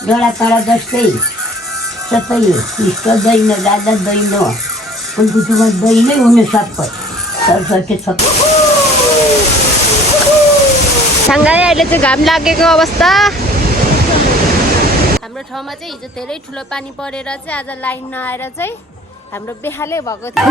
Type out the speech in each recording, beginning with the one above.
डाँडाकाँडा जस्तै सबै कृष्ण दैन राजा दैन कुलकुटुमा दैनै हुनु सबै सरस्वती सबै। सँगै अहिले चाहिँ घाम लागेको अवस्था। हाम्रो ठाउँमा चाहिँ हिजो धेरै ठुलो पानी परेर चाहिँ आज लाइन नआएर चाहिँ हाम्रो बेहालै भएको थियो।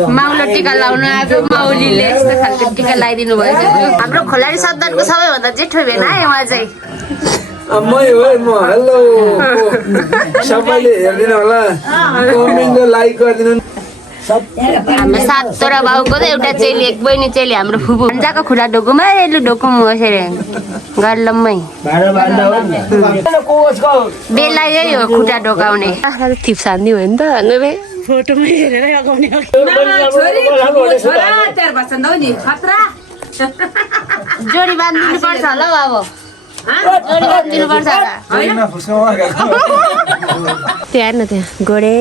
माउले टिका लाउनु आएको माउलीले यस्तो खालको टिका लगाइदिनु भयो। हाम्रो खोलाडी सदनको सबैभन्दा जेठो भेना है उहाँ चाहिँ। मै हो म। हेलो सबैले हेर्दिनु होला, कमेन्ट र लाइक गरिदिनु। हाम्रो 7 तोरा बाउको त एउटा चेली एक बहिनी चेली हाम्रो फुपू जाको खुला ढोकुमा एलु ढोकुम बसेर गर्लम्मै बेला यही हो खुट्टा ढोकाउने। थिप सान्दी हो नि त नभए फोटोमा हेरेर लगाउने हो। जोडी बाँधिदिनु पर्छ होला हौ अब। जोडी बाँधिदिनु पर्छ होला त्यहाँ हेर्न त्यहाँ गोडे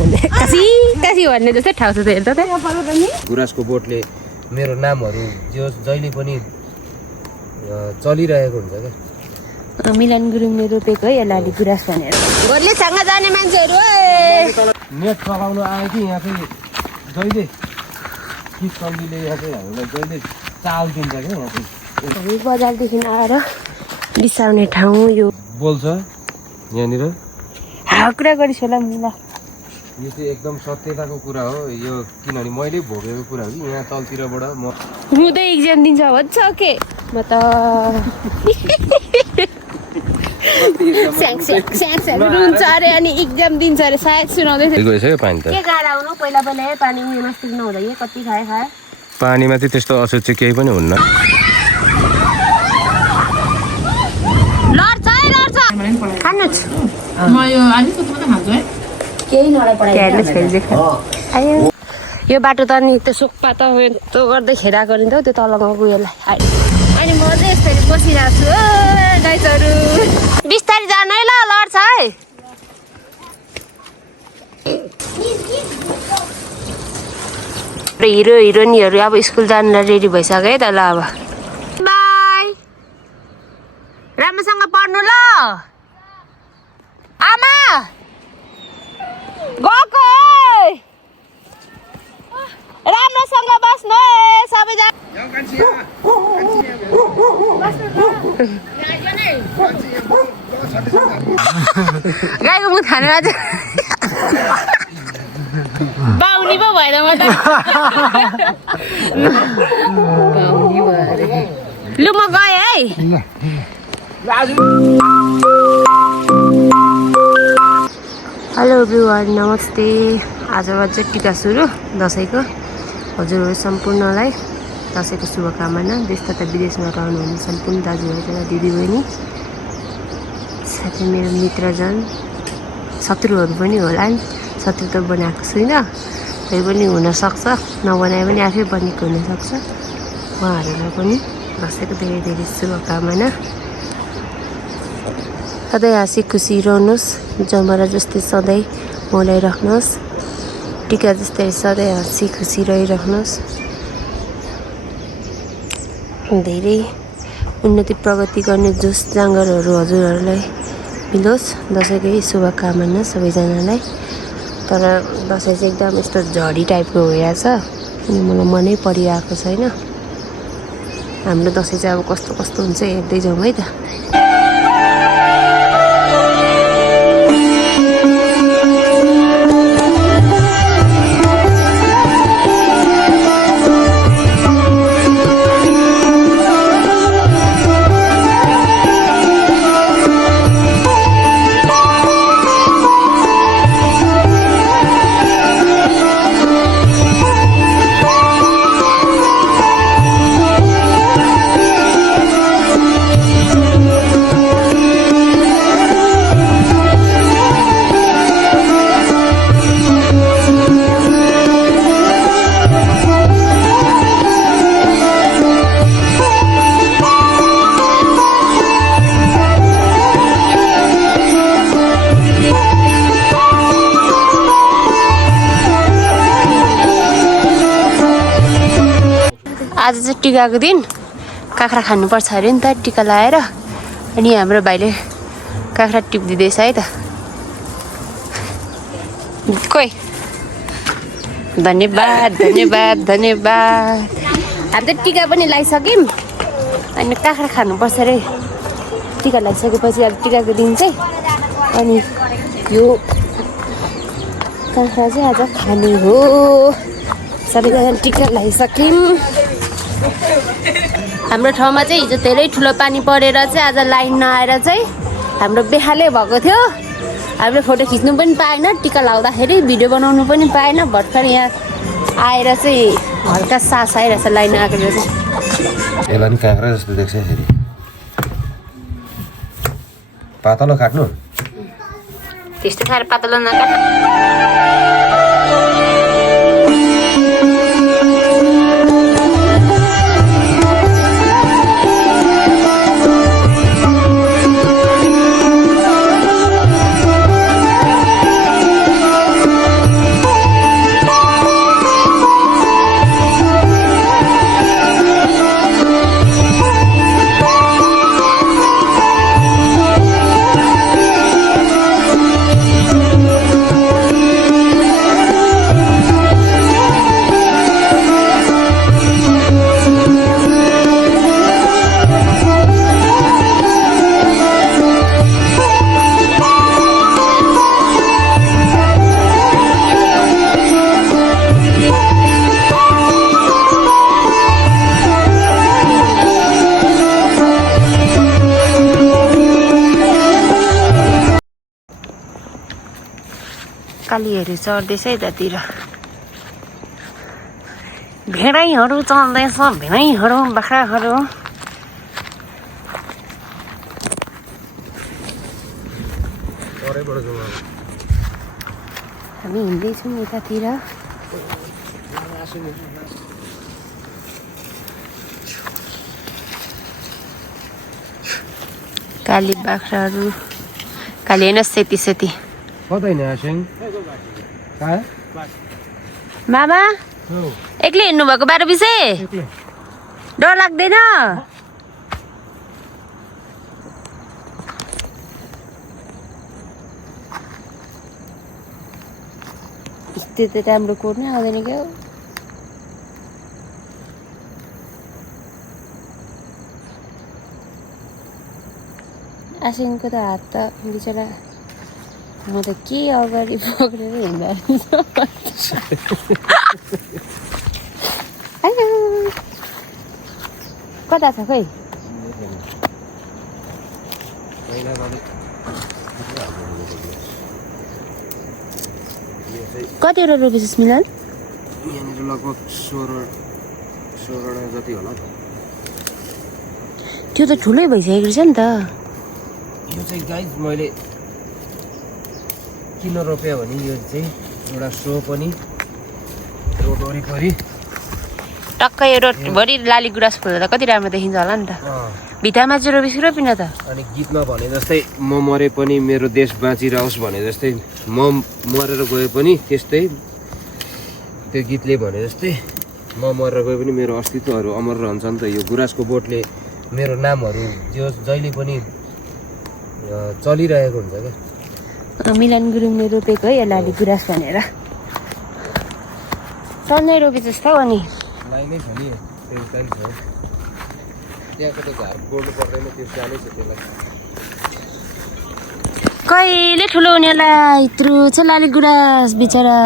कासी कासी भन्ने जस्तै ठाउँ छ त हेर्दा त। गुराँसको बोटले मेरो नामहरू जो जहिले पनि चलिरहेको हुन्छ क्या। मिलन गुरुङले रोपेको है यसलाई गुराँस भनेर। गोर्लेसँग जाने मान्छेहरू नेट चलाउनु आयो कि यहाँ चाहिँ जहिले किट चल्लीले यहाँ चाहिँ हामीलाई जहिले चाल दिन्छ क्या। यहाँ चाहिँ बजारदेखि आएर बिसाउने ठाउँ यो बोल्छ यहाँनिर। कुरा गरिस् होला मुला। यो चाहिँ एकदम सत्यताको कुरा हो यो, किनभने मैले भोगेको कुरा हो कि यहाँ तलतिरबाट म रुँदै इक्जाम दिन्छ भन्छ के म त रुन्छ अरे अनि इक्जाम दिन्छ अरे सायद सुनाउँदै थियो। पानी त के गाह्रो आउनु पहिला पहिला पानी नस्टिक नहुँदा यही कति खाए पानीमा चाहिँ त्यस्तो असर चाहिँ केही पनि हुन्न। लड्छ है लड्छ खानुहोस्। म यो अलिकति मात्रै खान्छु है। यो बाटो त नि त्यो सोक्पा त यस्तो गर्दै खेराएको नि त त्यो तलमा उयोलाई अनि म चाहिँ यसरी बसिरहेको छु गाइसहरू। बिस्तारै जानु है ल लड्छ है। हिरो हिरोइनहरू अब स्कुल जानुलाई रेडी भइसक्यो है त ल अब बाई। राम्रोसँग पढ्नु ल आमा गएको राम्रोसँग बस्नु है सबैजना। गाईको मुख खानु आज बाहुनी पो भएन म त। लु म गएँ है। हेलो एभ्रिवान नमस्ते। आजबाट चाहिँ टिका सुरु दसैँको। हजुरहरू सम्पूर्णलाई दसैँको शुभकामना। देश तथा विदेशमा रहनुहुने सम्पूर्ण दाजुभाइ तथा दिदीबहिनी साथै मेरो मित्रजन शत्रुहरू पनि होला नि। शत्रु त बनाएको छुइनँ तै पनि हुनसक्छ, नबनाए पनि आफै बनेको हुनसक्छ। उहाँहरूलाई पनि दसैँको धेरै धेरै शुभकामना। सधैँ हाँसी खुसी रहनुहोस्, जमरा जस्तै सधैँ बोलाइराख्नुहोस्, टिका जस्तै सधैँ हाँसी खुसी रहिराख्नुहोस्। धेरै उन्नति प्रगति गर्ने जोस जाँगरहरू हजुरहरूलाई मिलोस्। दसैँकै शुभकामना सबैजनालाई। तर दसैँ चाहिँ एकदम यस्तो झडी टाइपको भइरहेछ अनि मलाई मनै परिरहेको छैन। हाम्रो दसैँ चाहिँ अब कस्तो कस्तो हुन्छ हेर्दै जाउँ है त। आज चाहिँ टिकाको दिन काँक्रा खानुपर्छ अरे नि त टिका लाएर अनि हाम्रो भाइले काँक्रा टिपिदिँदैछ है त कोही धन्यवाद धन्यवाद धन्यवाद हामी त टिका पनि लगाइसक्यौँ अनि काँक्रा खानुपर्छ अरे टिका लगाइसकेपछि अब टिकाको दिन चाहिँ अनि यो काँक्रा चाहिँ आज खाने हो सबैजना टिका लगाइसक्यौँ हाम्रो ठाउँमा चाहिँ हिजो धेरै ठुलो पानी परेर चाहिँ आज लाइन नआएर चाहिँ हाम्रो बेहालै भएको थियो हामीले फोटो खिच्नु पनि पाएन टिका लगाउँदाखेरि भिडियो बनाउनु पनि पाएन भर्खर यहाँ आएर चाहिँ हल्का सास आइरहेछ लाइन आएको चाहिँ यसलाई पनि काँक्रा जस्तो देख्छ फेरि पातलो काट्नु त्यस्तो साह्रो पातलो नकाट्नु कालीहरू चढ्दैछ यतातिर भेडैहरू चढ्दैछ भेडैहरू बाख्राहरू हामी हिँड्दैछौँ यतातिर काली बाख्राहरू काली होइन सेती सेती कतै नि आसिङ मामा एक्लै हिँड्नु भएको बाटो पछि डर लाग्दैन त्यो त राम्रो कोर्नै आउँदैन क्या आसिङको त हात त बिचरा म त के अगाडि पक्रेर हिँड्दा कता छ खोइ कतिवटा रोपेछस् मिलन यहाँनिर लगभग 16 जति होला त्यो त ठुलै भइसकेको रहेछ नि त यो चाहिँ गाइस मैले किन रोप्यो भने यो चाहिँ एउटा सो पनि रोड वरिपरि टक्कै यो रोडभरि लाली गुराँस फुल्दा कति राम्रो देखिन्छ होला नि त भित्तामा चाहिँ रोपिन त अनि गीतमा भने जस्तै म मरे पनि मेरो देश बाँचिरहोस् भने जस्तै म मरेर गए पनि त्यस्तै त्यो गीतले भने जस्तै म मरेर गए पनि मेरो अस्तित्वहरू अमर रहन्छ नि त यो गुराँसको बोटले मेरो नामहरू जो जहिले पनि चलिरहेको हुन्छ क्या मिलन गुरुङले रोपेको है यो लाली गुराँस भनेर टन्नै रोपे जस्तो अनि लाइनै छ नि त्यो चाहिँ छ त्यहाँको त घर गोड्नु पर्दैन त्यो जानै छ त्यसलाई कहिले ठुलो हुनेलाई यत्रो छ लाली गुराँस बिचरा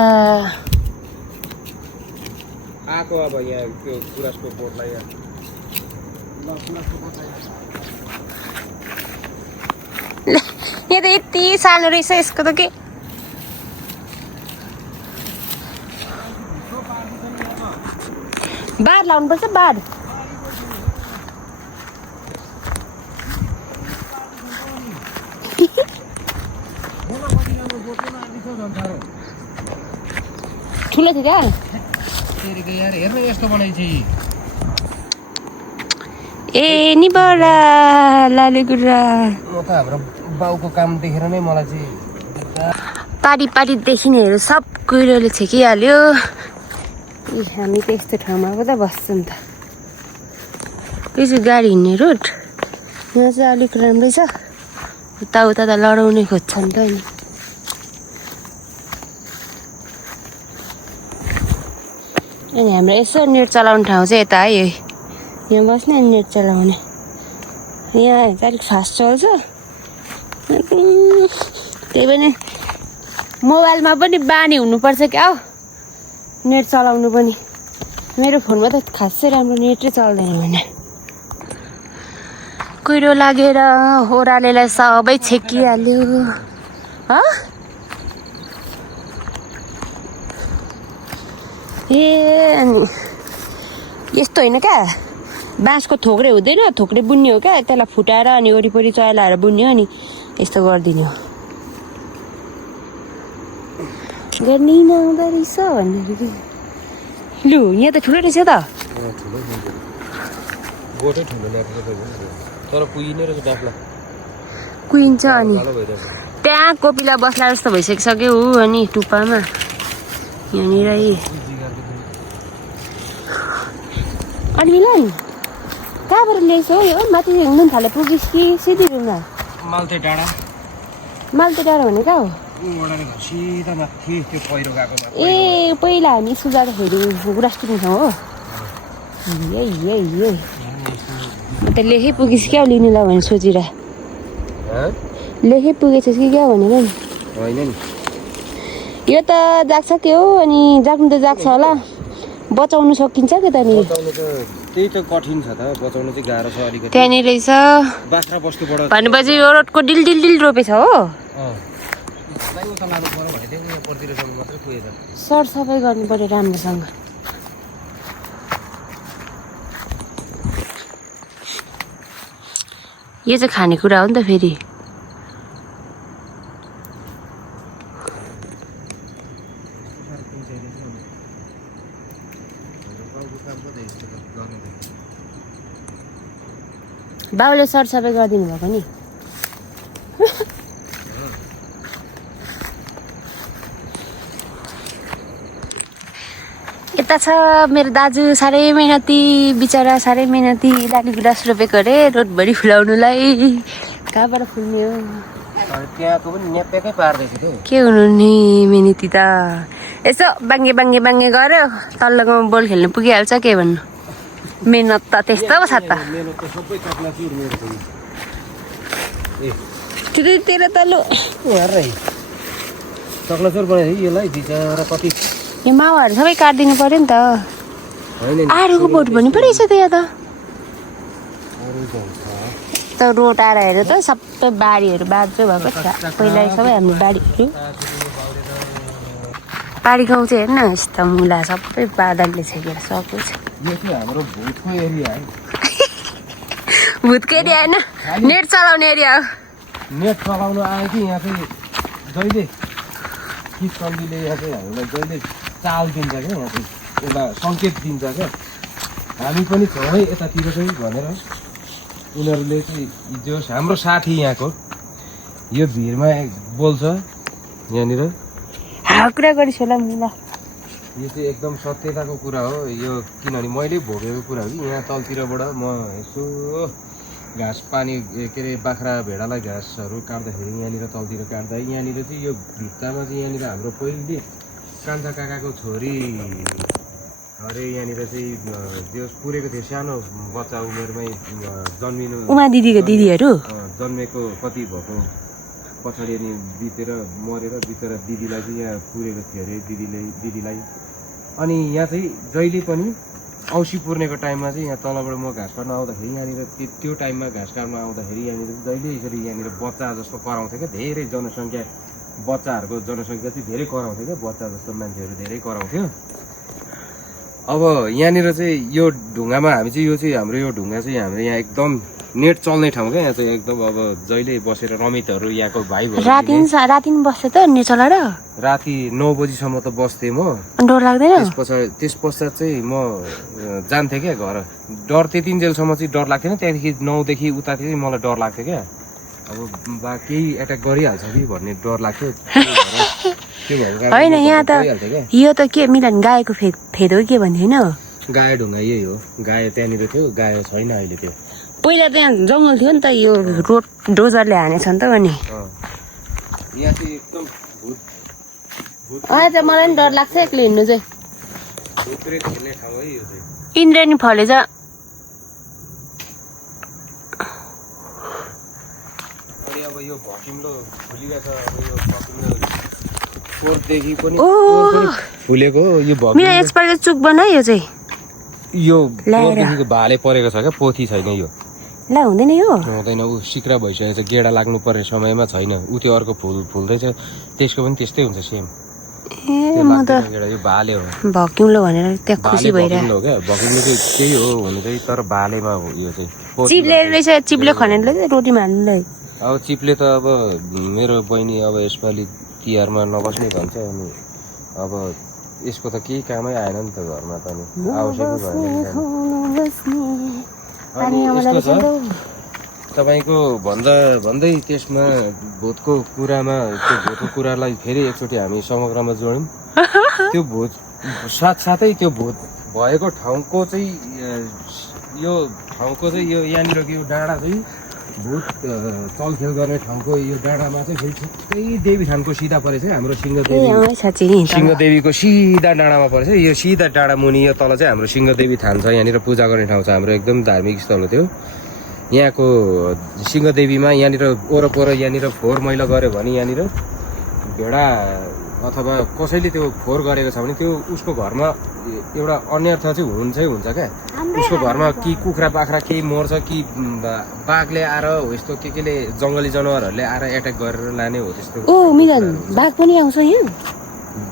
आएको अब यहाँ त्यो गुराँसको बोटलाई यहाँ यहाँ त यति सानो रहेछ यसको त के बार लाउनुपर्छ बार ठुलो थियो क्या हेर्न यस्तो बनाइन्छ ए नि बडा लाली गुराँस म त हाम्रो बाउको काम देखेर नै मलाई चाहिँ पारी पारी देखिनेहरू सब कुहिरोले छेकिहाल्यो हामी त यस्तो ठाउँमा पो त बस्छौँ त त्यसो गाडी हिँड्ने रोड यहाँ चाहिँ अलिक राम्रै छ उता त लडाउने खोज्छन् त नि अनि हाम्रो यसो नेट चलाउने ठाउँ चाहिँ यता है यहाँ बस्ने नेट चलाउने यहाँ चाहिँ अलिक फास्ट चल्छ त्यही पनि मोबाइलमा पनि बानी हुनुपर्छ क्या हो नेट चलाउनु पनि मेरो फोनमा त खासै राम्रो नेटै चल्दैन भने कुहिरो लागेर ओह्रालेलाई सबै छेकिहाल्यो ए अनि यस्तो होइन क्या बाँसको थोक्रे हुँदैन थोक्रे बुन्ने हो क्या त्यसलाई फुटाएर अनि वरिपरि चलाएर बुन्ने हो अनि यस्तो गरिदिने हो गर्ने नआउँदो रहेछ भनेर कि लु यहाँ त ठुलो रहेछ त गोठै ठुलो ल्याएको तर कुहिने रहेछ डाक्ला कुहिन्छ अनि त्यहाँ कोपिला बस्ला जस्तो भइसकिसक्यो अनि टुप्पामा यहाँनिर अनि मिलन कहाँबाट ल्याइस् हो यो माथि हिँड्नु थाले पुगिस् कि सिधी रुममा मालते डाँडा भने कहाँ हो सिधा माथि त्यो पहिरो गएको ए पहिला हामी स्कुल जाँदाखेरि गुराँस ठाउँ हो ए त लेखै पुगिस् क्या लिनु ल भने सोचेर लेखै पुगेछस् कि क्या भनेर नि होइन नि यो त जाग्छ के हो अनि जाग्नु त जाग्छ होला बचाउनु सकिन्छ के त्यहाँनिर त्यही त कठिन छ त बचाउनु चाहिँ गाह्रो छ अलिकति त्यहाँनिर रहेछ बाख्रा बस्तुबाट भनेपछि यो रोडको डिल रोपेछ हो सरसफाइ गर्नु पर्यो राम्रोसँग यो चाहिँ खानेकुरा हो नि त फेरि बाउले सरसफाइ गरिदिनु भएको नि यता छ मेरो दाजु साह्रै मेहनती बिचरा साह्रै मेहनती लाली गुराँस रोपेको अरे रोडभरि फुलाउनुलाई कहाँबाट फुल्ने हो त्यहाँको पनि नेप्याकै पार्दैछ त्यो के हुनु नि मेहनती त यसो बाङ्गे गऱ्यो तल्लो गाउँमा बल खेल्नु पुगिहाल्छ के भन्नु मेहनत त त्यस्तो पो छ त तेरो तल्लो चक्लाचोर बनायो यसलाई बिचरा कति यो माउहरू सबै काटिदिनु पर्यो नि त आरुको बोट पनि पो रहेछ त यहाँ त रोड आएर हेर त सबै बारीहरू बाँझो भएको छ पहिला सबै हाम्रो बारीहरू पारी गाउँ चाहिँ हेर्न यस्तो मुला सबै बादलले छेकेर सकेको छ हाम्रो भुटको एरिया है भुतको एरिया होइन नेट चलाउने एरिया हो नेट चलाउनु आयो कि यहाँ चाहिँ जहिले किटकन्डीले यहाँ चाहिँ हामीलाई जहिले चाल दिन्छ क्या यहाँ चाहिँ एउटा सङ्केत दिन्छ क्या हामी पनि छौँ है यतातिर चाहिँ भनेर उनीहरूले चाहिँ हिजो हाम्रो साथी यहाँको यो भिरमा बोल्छ यहाँनिर कुरा गरिस् होला मुला यो चाहिँ एकदम सत्यताको कुरा हो यो किनभने मैले भोगेको कुरा हो कि यहाँ तलतिरबाट म यसो घाँस पानी के अरे बाख्रा भेडालाई घाँसहरू काट्दाखेरि यहाँनिर तलतिर काट्दा यहाँनिर चाहिँ यो भित्तामा चाहिँ यहाँनिर हाम्रो पहिले कान्छा काकाको छोरी अरे यहाँनिर चाहिँ त्यो पुरेको थियो सानो बच्चा उमेरमै जन्मिनु उमा दिदीको दिदीहरू जन्मेको कति भएको पछाडि अनि बितेर मरेर बिचरा दिदीलाई चाहिँ यहाँ पुरेको थियो अरे दिदीलाई अनि यहाँ चाहिँ जहिले पनि औँसी पुर्नेको टाइममा चाहिँ यहाँ तलबाट म घाँस काट्न आउँदाखेरि यहाँनिर त्यो टाइममा घाँस काट्न आउँदाखेरि यहाँनिर जहिले यसरी यहाँनिर बच्चा जस्तो कराउँथ्यो क्या धेरै जनसङ्ख्या बच्चाहरूको जनसङ्ख्या चाहिँ धेरै कराउँथ्यो क्या बच्चा जस्तो मान्छेहरू धेरै कराउँथ्यो अब यहाँनिर चाहिँ यो ढुङ्गामा हामी चाहिँ यो चाहिँ हाम्रो यो ढुङ्गा चाहिँ हाम्रो यहाँ एकदम नेट चल्ने ठाउँ क्या यहाँ चाहिँ एकदम अब जहिले बसेर रमितहरू यहाँको भाइ राति बस्छ त नेट चलाएर राति 9 बजीसम्म त बस्थेँ म डर लाग्दैन त्यस पश्चात चाहिँ म जान्थेँ क्या घर डर त्यतिन्जेलसम्म चाहिँ डर लाग्थेन त्यहाँदेखि 9 देखि उता चाहिँ मलाई डर लाग्थ्यो क्या अब बा केही एट्याक गरिहाल्छ कि भन्ने डर लाग्थ्यो होइन यहाँ त यो त के मिलन गाएको फेद हो के भन्ने होइन गाय ढुङ्गा यही हो गाय त्यहाँनिर थियो गाय छैन अहिले त्यो पहिला त्यहाँ जङ्गल थियो नि त यो रोड डोजरले हानेछ नि त अनि यहाँ चाहिँ एकदम भूत चाहिँ मलाई नि डर लाग्छ एक्लै हिँड्नु चाहिँ भूतप्रेत खेल्ने ठाउँ है यो चाहिँ इन्द्रेणी फलेछ अनि अब यो भकिम्रो फुलिरहेको छ अब यो भकिम्रो कोरदेखि पनि फुलेको यो मेरो भकिम्रो यसपालि चुक बनायो यो चाहिँ यो ल्याएर। कोरदेखिको भाले परेको छ क्या पोथी छैन यो ला हुँदैन यो हुँदैन ऊ सिक्रा भइसकेको छ गेडा लाग्नु पर्ने समयमा छैन ऊ त्यो अर्को फुल्दैछ त्यसको पनि त्यस्तै हुन्छ सेम ए म त यो भाले हो भक्युम्लो भनेर त्यहाँ खुसी भाले भइरहेको भकिम्रो हो क्या भकिम्रो चाहिँ त्यही हो हुनु चाहिँ तर भालेमा हो यो चाहिँ पोथी चिप्ले रहेछ चिप्ले खनेर रोटीमा हाल्नुलाई अब चिप्ले त अब मेरो बहिनी अब यसपालि तिहारमा नबस्ने भन्छ अनि अब यसको त केही कामै आएन नि त घरमा त अनि आवश्यकै भएन अनि यस्तो छ तपाईँको भन्दै त्यसमा भूतको कुरामा त्यो भूतको कुरालाई फेरि एकचोटि हामी समग्रमा जोड्यौँ त्यो भूत साथसाथै त्यो भूत भएको ठाउँको चाहिँ यो ठाउँको चाहिँ यो यहाँनिरको यो डाँडा चाहिँ भूत चलखेल गर्ने ठाउँको यो डाँडामा चाहिँ फेरि ठिकै देवी थानको सिधा परेछ हाम्रो सिंहदेवीको सिधा डाँडामा परेछ यो सिधा डाँडा मुनि यो तल चाहिँ हाम्रो सिंहदेवी थान छ यहाँनिर पूजा गर्ने ठाउँ छ हाम्रो एकदम धार्मिक स्थल हो त्यो यहाँको सिंहदेवीमा यहाँनिर वरपर यहाँनिर फोहोर मैला गऱ्यो भने यहाँनिर भेडा अथवा कसैले त्यो फोहोर गरेको छ भने त्यो उसको घरमा एउटा अन्यर्थ चाहिँ हुन्छ क्या उसको घरमा कि कुखुरा बाख्रा केही मर्छ कि बाघले आएर हो यस्तो केले जङ्गली जनावरहरूले आएर एट्याक गरेर लाने हो त्यस्तो ओ मिलन बाघ पनि आउँछ यहाँ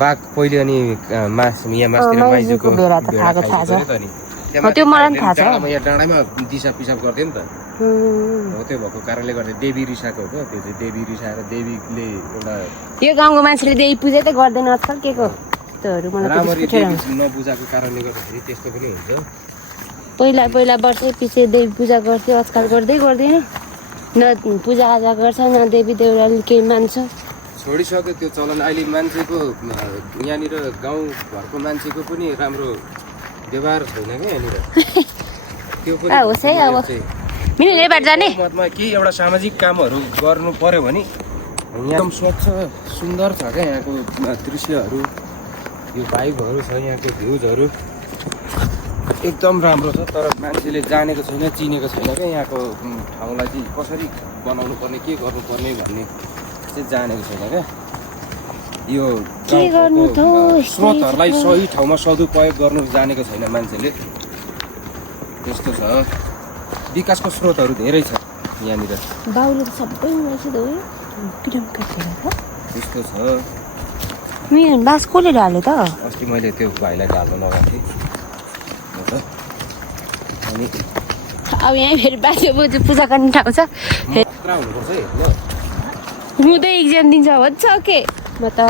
बाघ पहिले अनि यहाँ मासतिर माइजूको बेला त खाएको थाहा छ त्यो मलाई थाहा छ यहाँ डाँडामा दिशा पिसाब गर्थ्यो नि त हो त्यो भएको कारणले गर्दा देवी रिसाएको हो क्या त्यो चाहिँ देवी रिसाएर देवीले एउटा यो गाउँको मान्छेले देवी पूजा त गर्दैन आजकल के को त्यस्तोहरू मलाई राम्ररी देवी नबुझाएको कारणले गर्दाखेरि त्यस्तो पनि हुन्छ पहिला वर्षै पछि देवी पूजा गर्थ्यो आजकल गर्दैन न पूजा आजा गर्छ न देवी देउराले केही मान्छ छोडिसक्यो त्यो चलन अहिले मान्छेको यहाँनिर गाउँ घरको मान्छेको पनि राम्रो व्यवहार छैन क्या यहाँनिर त्यो पनि होस् है अब मिलेर यहीबाट जाने मतमा केही एउटा सामाजिक कामहरू गर्नु पर्यो भने यहाँ एकदम स्वच्छ सुन्दर छ क्या यहाँको दृश्यहरू यो भाइबहरू छ यहाँको भ्युजहरू एकदम राम्रो छ तर मान्छेले जानेको छैन चिनेको छैन क्या यहाँको ठाउँलाई चाहिँ कसरी बनाउनु पर्ने के गर्नुपर्ने भन्ने चाहिँ जानेको छैन क्या यो स्रोतहरूलाई सही ठाउँमा सदुपयोग गर्नु जानेको छैन मान्छेले त्यस्तो छ विकासको स्रोतहरू धेरै छ यहाँनिर बाउले सबै त्यस्तो छ बास कसले ढाल्यो त अस्ति मैले त्यो भाइलाई ढाल्नु लगाएको थिएँ अनि अब यहाँ फेरि बाजे बोजू पूजा गर्ने ठाउँ छ हुनुपर्छ है रुँदै इक्जाम दिन्छ भन्छ के म त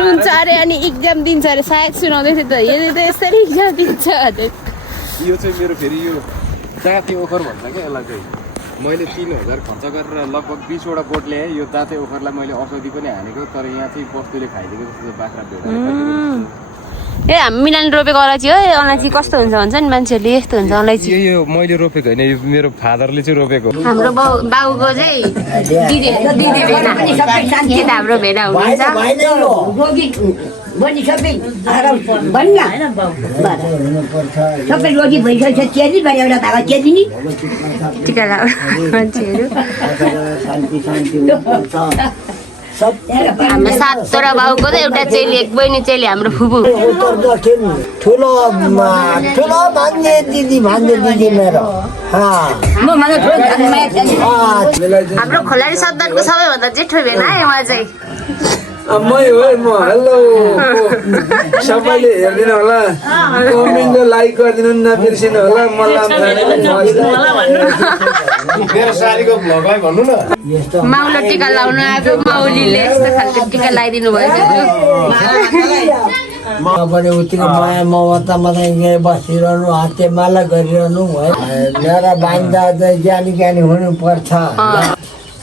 रुन्छ अरे अनि इक्जाम दिन्छ अरे सायद सुनाउँदै थियो त यसले त यसरी इक्जाम दिन्छ यो चाहिँ मेरो फेरि यो जाति ओखर भन्छ क्या यसलाई चाहिँ मैले 3000 खर्च गरेर लगभग 20वटा बोट ल्याएँ यो जाति ओखरलाई मैले औषधि पनि हालेको तर यहाँ चाहिँ वस्तुले खाइदिएको जस्तो बाख्रा भेडा ए हामी मिलान रोपेको अलैँची हो अलैँची कस्तो हुन्छ भन्छ नि मान्छेहरूले यस्तो हुन्छ अलैँची यो मैले रोपेको होइन यो मेरो फादरले चाहिँ रोपेको हाम्रो बाउको चाहिँ दिदी भेडा यता हाम्रो भेडा हुनुहुन्छ सबै रोगी भइसकेको छ चेली भने एउटा धागा चेली नि टिका मान्छेहरू हाम्रो 7वटा बाउको त एउटा चेली एक बहिनी चेली हाम्रो फुपू ठुलो भान्जे दिदी मेरो हाम्रो खोलाडी सदरको सबैभन्दा जेठो भेना है उहाँ चाहिँ मै हो म हेलो सबैले हेरिदिनु होला कमेन्टमा लाइक गरिदिनु नबिर्सिनु होला मलाई माउले टिका लाउनु आएको माउलीले यस्तो खालको टिका लगाइदिनु भएको पनि उत्तिको माया ममतामा चाहिँ बसिरहनु हातेमाला गरिरहनु है मेरा बाइन्दा ज्ञानी हुनुपर्छ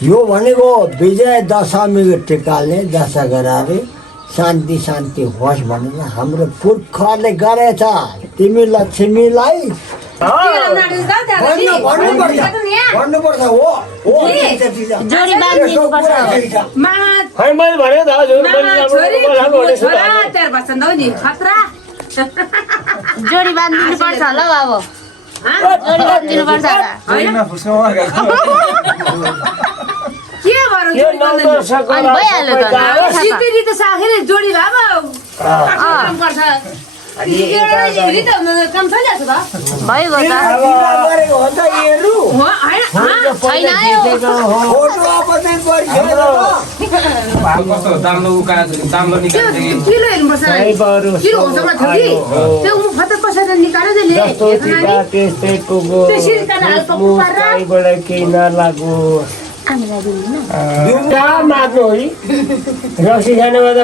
यो भनेको विजय दशमीको टिकाले दशहराले शान्ति शान्ति होस् भनेर हाम्रो पुर्खाले गरेछ। तिमी लक्ष्मीलाई भन्नुपर्छ हो जोडी बाँधिदिनुपर्छ खै मैले भने त हजुर जोडी बाँधिदिनुपर्छ होला हौ अब जोडी बाँधिदिनुपर्छ होला अनि भइहाल्यो त जोडी भइगयो त गरेको हो त यिनीहरू छैन कस्तो दाम्रो उकालो दाम्रो निकाल्छ किलो हेर्नुपर्छ किलो हुन्छ त्यो फत कसैले निकाल्यो त्यस्तै पुगो केही नलागो कहाँ माग्नु हो रक्सी खानेमा त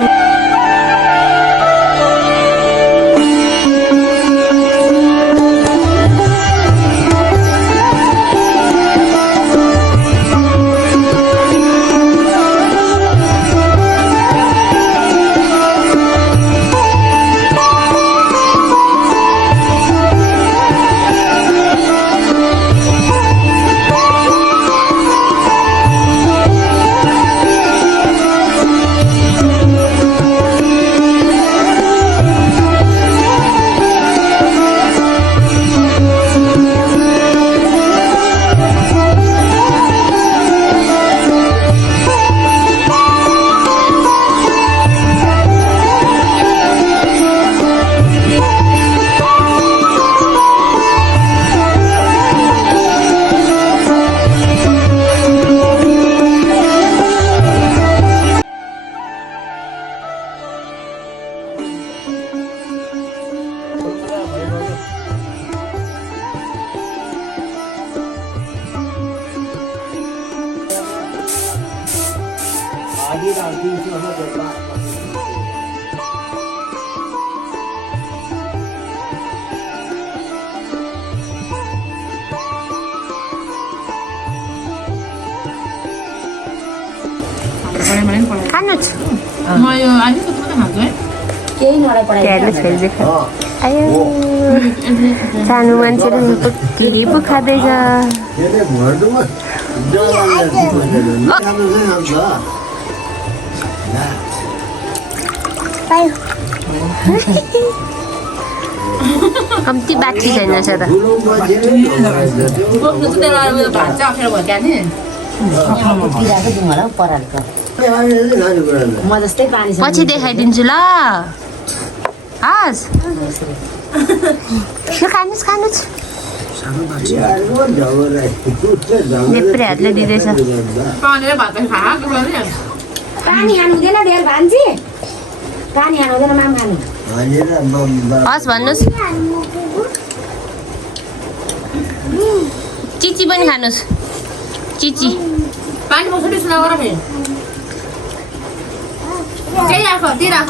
खानु छ म यो अलिकति मात्रै खान्छु है त्यहाँ छोरी आयो सानो मान्छेले किरी पो खाँदैछ कम्ती बाँकी छैन रहेछ त पछि देखाइदिन्छु ल हस् खानुहोस् खानुहोस् देप्रे हातले दिँदैछ पानी खानु हुँदैन धेर भान्जी पानी खानु हुँदैन माम खानु हस् भन्नुहोस् चिची पनि खानुहोस् चिची पानी मसुरी सुनाएर फेरि त्यही राख त्यही राख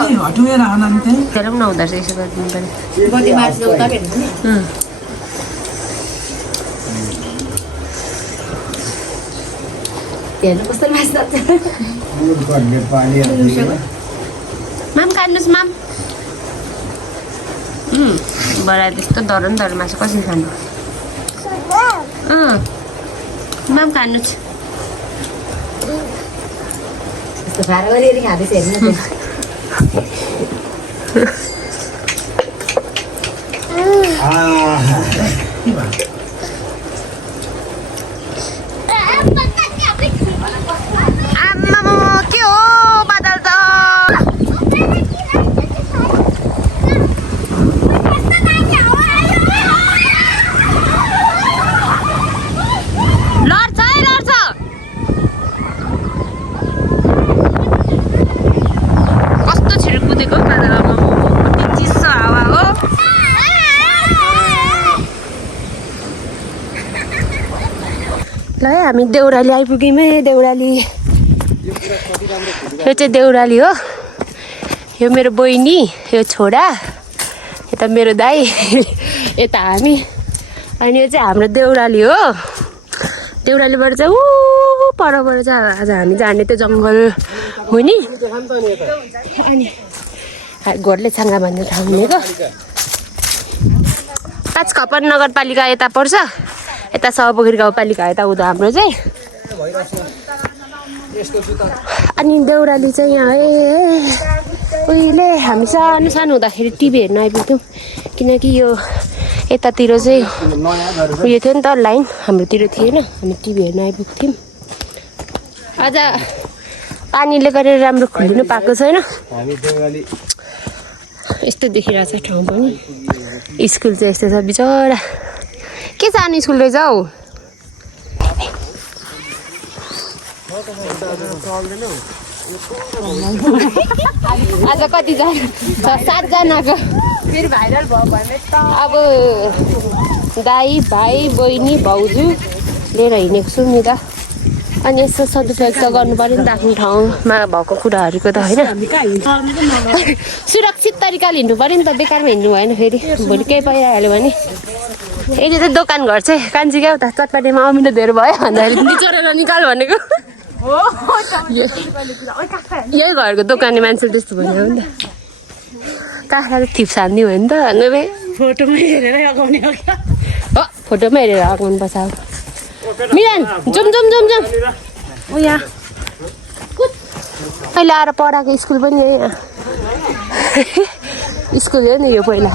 तर पनि नहुँदो रहेछ यसो गरिदिनु पर्यो बत्ती मार्छ उता भेट्नु नि हेर्नु कस्तो मास लाग्छ माम खानुहोस् माम बडा त्यस्तो डर मासु कसरी खानु माम खानुहोस् यस्तो खाएर गरी खाँदैछ हेर्नु आम्मामा के हो बादल त लड्छ है लड्छ कस्तो छिटो कुदेको बादलमा कति चिसो हावा हो ल है हामी देउराली आइपुग्यौँ है देउराली यो चाहिँ देउराली हो यो मेरो बहिनी यो छोरा यता मेरो दाइ यता हामी अनि यो चाहिँ हाम्रो देउराली हो देउरालीबाट चाहिँ परबाट चाहिँ आज हामी जाने त्यो जङ्गल मुनि अनि घोरले छाङ्गा भन्ने ठाउँ हुनेको पाँचखपर नगरपालिका यता पर्छ यता सहपोखरी गाउँपालिका यता उता हाम्रो चाहिँ अनि देउराली चाहिँ यहाँ उहिले हामी सानो सानो हुँदाखेरि टिभी हेर्न आइपुग्थ्यौँ किनकि यो यतातिर चाहिँ उयो थियो नि त लाइन हाम्रोतिर थिएन हामी टिभी हेर्न आइपुग्थ्यौँ अझ पानीले गरेर राम्रो खुलिनु पाएको छैन यस्तो देखिरहेको छ ठाउँ पनि स्कुल चाहिँ यस्तो छ बिचरा के सानो स्कुल रहेछ हौ आज कतिजना 7जनाको फेरि भाइरल भयो भने त अब दाइ भाइ बहिनी भाउजू लिएर हिँडेको छु नि त अनि यस्तो सदुपयोग त गर्नु पऱ्यो नि त आफ्नो ठाउँमा भएको कुराहरूको त होइन सुरक्षित तरिकाले हिँड्नु पऱ्यो नि त बेकारमा हिँड्नु भएन फेरि भोलि केही भइहाल्यो भने यदि चाहिँ दोकान घर चाहिँ कान्छी क्या उता चटपाटीमा अमिलो धेरै भयो भन्दाखेरि निचोरेर निकाल भनेको यही घरको दोकाने मान्छे त्यस्तो भन्यो नि त काखलाई थिप्स हान्दियो भने त फोटोमै हेरेर लगाउने हो फोटोमै हेरेर लगाउनु पर्छ अब मिलन जाउँ ऊ यहाँ अहिले आएर पढाएको स्कुल पनि यही स्कुल हो नि यो पहिला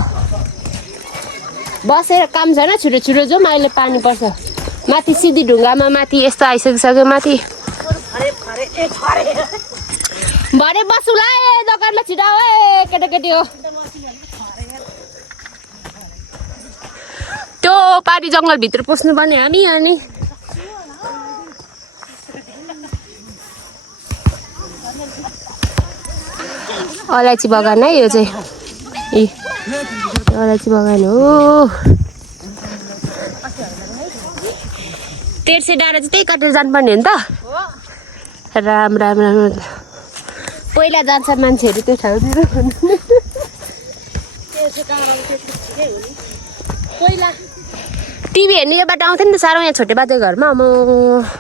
बसेर काम छैन छिटो छिटो जाउँ अहिले पानी पर्छ माथि सिधी ढुङ्गामा माथि यस्तो आइसकिसक्यो माथि भरे बसौँला दोकानमा छिटाऊ केटाकेटी हो त्यो पारी जङ्गलभित्र पस्नु पर्ने हामी अनि अलैँची बगान है यो चाहिँ अलैँची बगान हो तेर्से डाँडा चाहिँ त्यही काटेर जानुपर्ने हो नि त राम राम राम पहिला जान्छ मान्छेहरू त्यो ठाउँतिर पहिला टिभी हेर्ने यो बाटो आउँथ्यो नि त साह्रो यहाँ छोटे बाजे घरमा म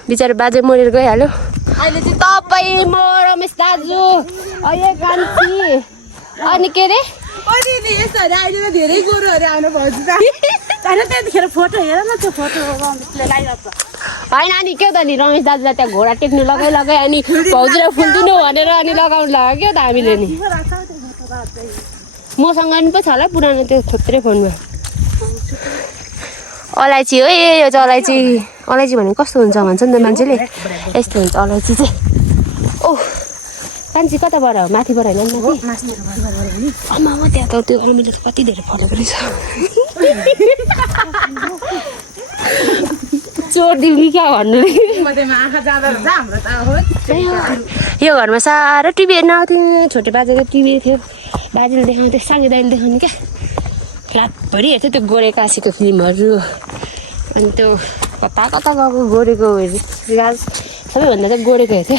बिचारा बाजे मरेर गइहाल्यो अहिले चाहिँ तपाईँ म रमेश दाजु अहिले कान्छी अनि के अरे धेरै गोरुहरू आउनु भाउजू त्यतिखेर फोटो हेर न त्यो फोटो होइन अनि के त नि रमेश दाजुलाई त्यहाँ घोडा टेक्नु लगाइ अनि भाउजूलाई फुल दिनु भनेर अनि लगाउनु लाग्यो क्या त हामीले नि मसँग नि पो छ होला पुरानो त्यो थोत्रै फोनमा अलैँची हो यो चाहिँ अलैँची भनेको कस्तो हुन्छ भन्छ नि त मान्छेले यस्तो हुन्छ अलैँची चाहिँ ओ कान्छी कताबाट हो माथिबाट होइन आमा त्यहाँ त त्यो अमिलो त कति धेरै फलेको रहेछ चोर दिउँ क्या भन्नु यो घरमा साह्रो टिभी हेर्न आउँथ्यो छोटे बाजेको टिभी थियो बाजेले देखाउँथ्यो साङ्गे दाइले देखाउने क्या रातभरि हेर्थ्यो त्यो गोरे काशीको फिल्महरू अनि त्यो कता कता गएको गोरेको सबैभन्दा चाहिँ गोरेको हेर्थ्यो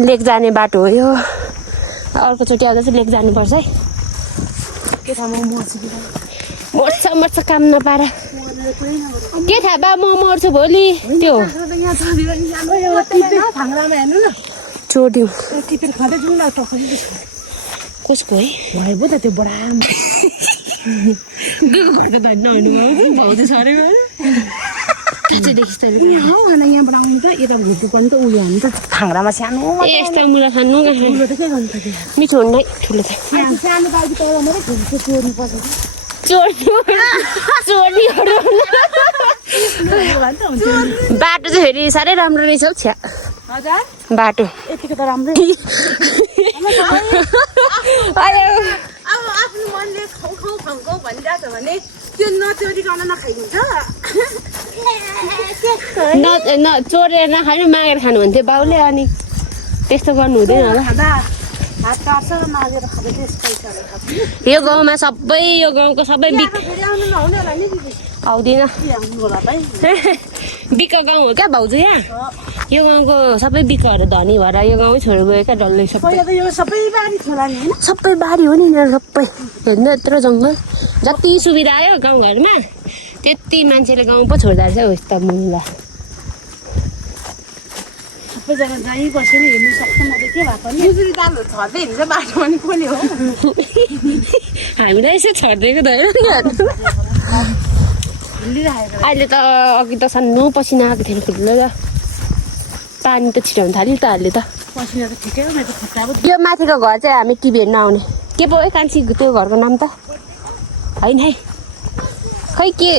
लेक जाने बाटो हो यो अर्कोचोटि आउँदा चाहिँ लेक जानुपर्छ है के थाहा मर्छ काम नपाएर के थाहा बा म मर्छु भोलि त्यो चोड्यौँ कसको है भयो पो त त्यो बडा घरको धनी नहुनु भयो भाउजू सरेको के चाहिँ देखिस् तैँले यहाँबाट आउनु त यता भुटुको त उयो हाल्नु त थाङ्रामा सानो यस्तो मुला खानु मिठो हुन्न है ठुलो त सानो बाबु तल मात्रै चोर्नु पर्छ बाटो चाहिँ फेरि साह्रै राम्रो रहेछ हौ छ्या बाटो यतिको त राम्रै अब आफ्नो मनले खाउ भनिरहेको छ भने त्यो नचोरिकन नखाइदिन्छ चोरेर नखानु मागेर खानु भन्थ्यो बाउले अनि त्यस्तो गर्नु हुँदैन होला यो गाउँमा सबै यो गाउँको सबै आउँदैन बिका गाउँ हो क्या भाउजू यहाँ यो गाउँको सबै बिकाहरू धनी भएर यो गाउँै छोडेर गयो क्या डल्लै सबै बारी हो नि यिनीहरू सबै हेर्नु यत्रो जङ्गल जति सुविधा आयो गाउँघरमा त्यति मान्छेले गाउँ पो छोड्दा चाहिँ हो यस्तो मुला सबैजना जाइ बसेर हेर्नु सक्छ म त के भएको नि मुजुरी दालहरू छर्दै हिँड्छ बाटोमा नि कसले हो हामीलाई यसो छरिदिएको त होइन अहिले त अघि त सानो पसिना आएको थिएन खुल्लो त पानी त छिटाउनु थाल्यो त अहिले त पसिना त ठिकै हो मेरो खुट्टा यो माथिको घर चाहिँ हामी टिभी हेर्न आउने के पो है कान्छी त्यो घरको नाम त होइन है खै के